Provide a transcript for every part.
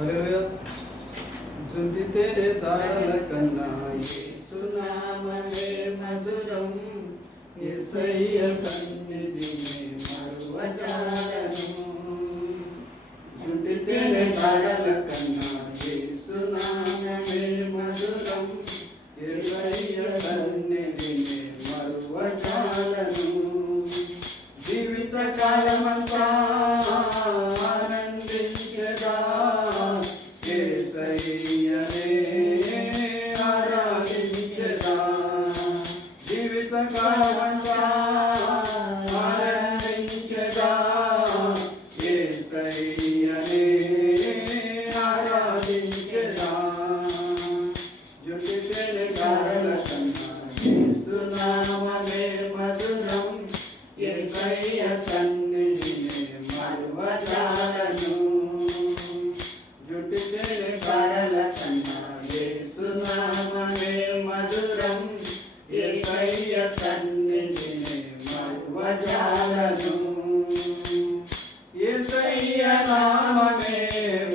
Hallelujah. Zundi tere dalakanna yesuna mane maduram yesaya sannidhi marvajalanam Zundi tere dalakanna Yes, baby, yes.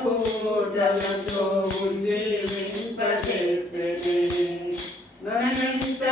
పూటలతో ఉద్వేలింపచేసే నన్నింత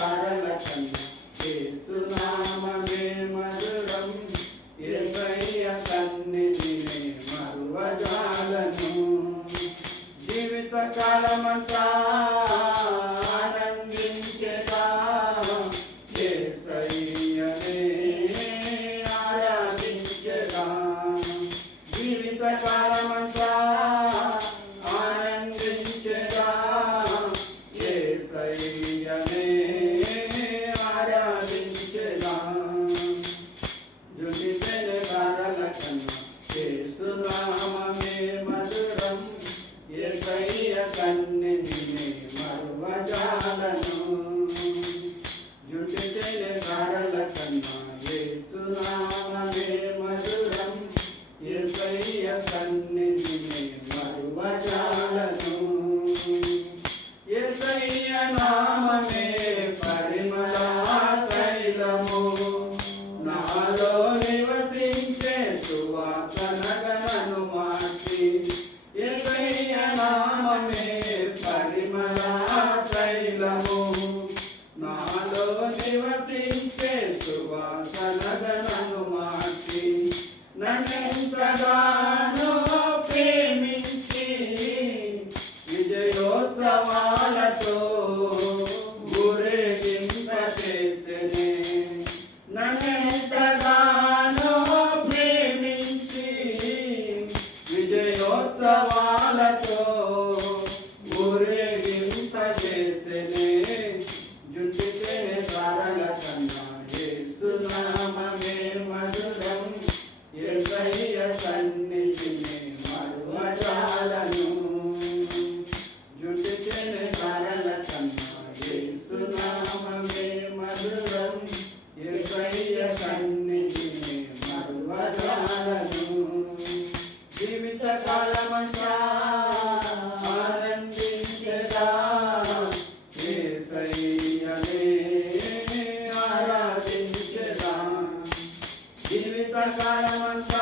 rather much on this. We're free. Gracias. Bye.